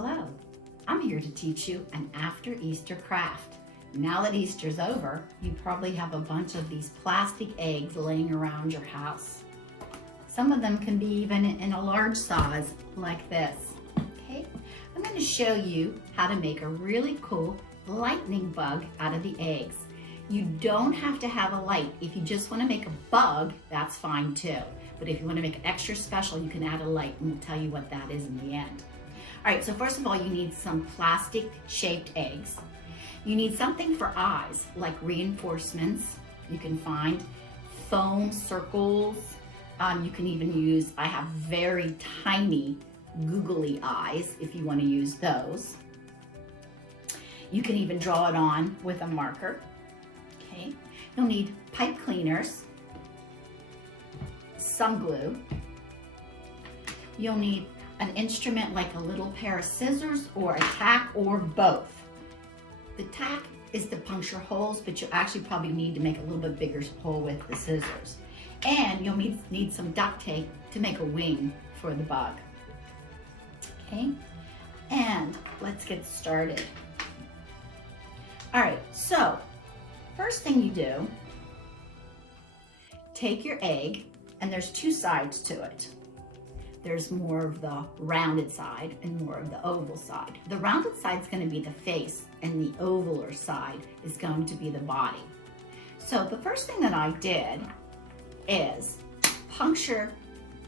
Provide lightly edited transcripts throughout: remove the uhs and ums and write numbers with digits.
Hello, I'm here to teach you an after Easter craft. Now that Easter's over, you probably have a bunch of these plastic eggs laying around your house. Some of them can be even in a large size like this. Okay, I'm going to show you how to make a really cool lightning bug out of the eggs. You don't have to have a light. If you just want to make a bug, that's fine too. But if you want to make it extra special, you can add a light, and we'll tell you what that is in the end. All right, so first of all, you need some plastic shaped eggs. You need something for eyes, like reinforcements. You can find foam circles. You can even use, I have very tiny googly eyes if you want to use those. You can even draw it on with a marker. Okay, you'll need pipe cleaners, some glue. You'll need an instrument like a little pair of scissors or a tack or both. The tack is to puncture holes, but you actually probably need to make a little bit bigger hole with the scissors. And you'll need some duct tape to make a wing for the bug. Okay, and let's get started. All right, so first thing you do, take your egg, and there's two sides to it. There's more of the rounded side and more of the oval side. The rounded side is going to be the face, and the ovaler side is going to be the body. So the first thing that I did is puncture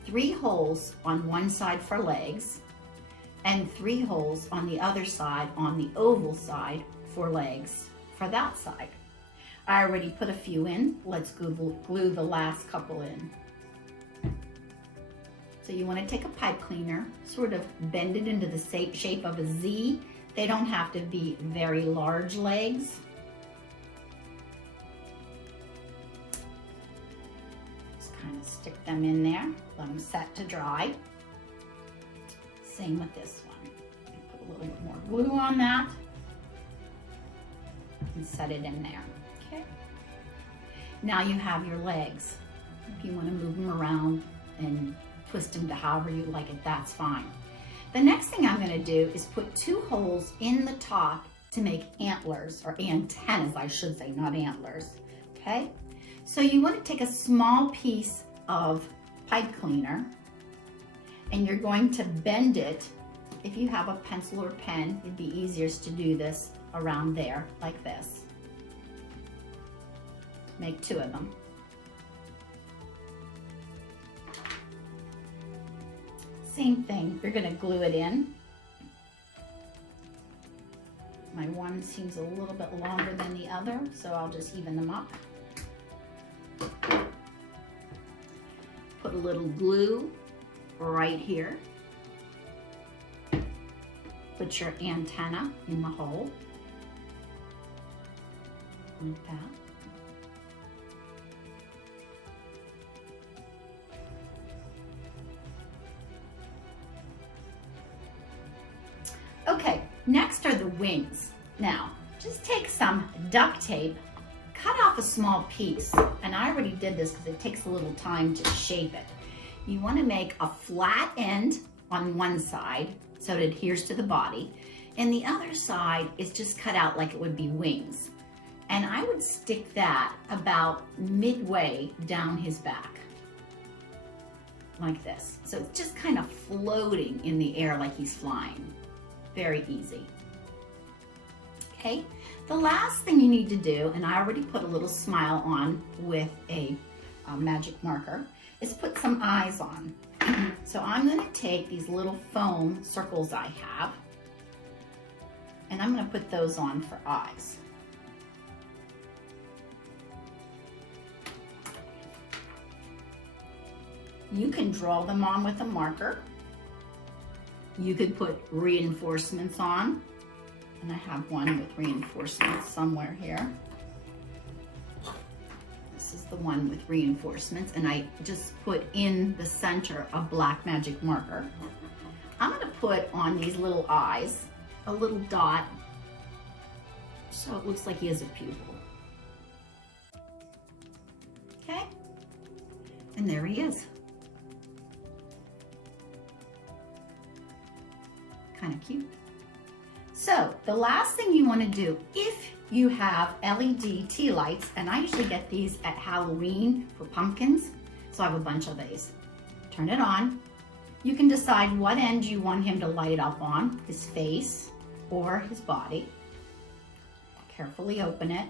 3 holes on one side for legs and 3 holes on the other side on the oval side for legs for that side. I already put a few in. Let's glue the last couple in. So you want to take a pipe cleaner, sort of bend it into the shape of a Z. They don't have to be very large legs. Just kind of stick them in there, let them set to dry. Same with this one. Put a little bit more glue on that and set it in there. Okay. Now you have your legs. If you want to move them around and twist them to however you like it, that's fine. The next thing I'm going to do is put 2 holes in the top to make antlers, or antennas I should say, not antlers. Okay, so you want to take a small piece of pipe cleaner and you're going to bend it. If you have a pencil or pen, it'd be easiest to do this around there like this. Make 2 of them. Same thing, you're going to glue it in. My one seems a little bit longer than the other, so I'll just even them up. Put a little glue right here. Put your antenna in the hole, like that. Okay, next are the wings. Now, just take some duct tape, cut off a small piece, and I already did this because it takes a little time to shape it. You want to make a flat end on one side so it adheres to the body, and the other side is just cut out like it would be wings. And I would stick that about midway down his back, like this. So it's just kind of floating in the air like he's flying. Very easy. Okay, the last thing you need to do, and I already put a little smile on with a magic marker, is put some eyes on. So I'm going to take these little foam circles I have, and I'm going to put those on for eyes. You can draw them on with a marker. You could put reinforcements on, and I have one with reinforcements somewhere here. This is the one with reinforcements, and I just put in the center a black magic marker. I'm going to put on these little eyes a little dot so it looks like he has a pupil. Okay, and there he is. kind of cute. So the last thing you want to do, if you have LED tea lights, and I usually get these at Halloween for pumpkins, so I have a bunch of these. Turn it on. You can decide what end you want him to light up on, his face or his body. Carefully open it.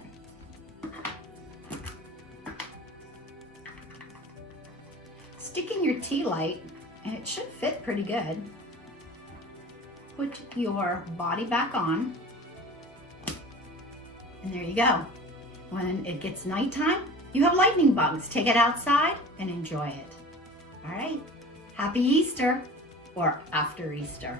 Stick in your tea light, and it should fit pretty good. Put your body back on, and there you go. When it gets nighttime, you have lightning bugs. Take it outside and enjoy it. All right, happy Easter, or after Easter.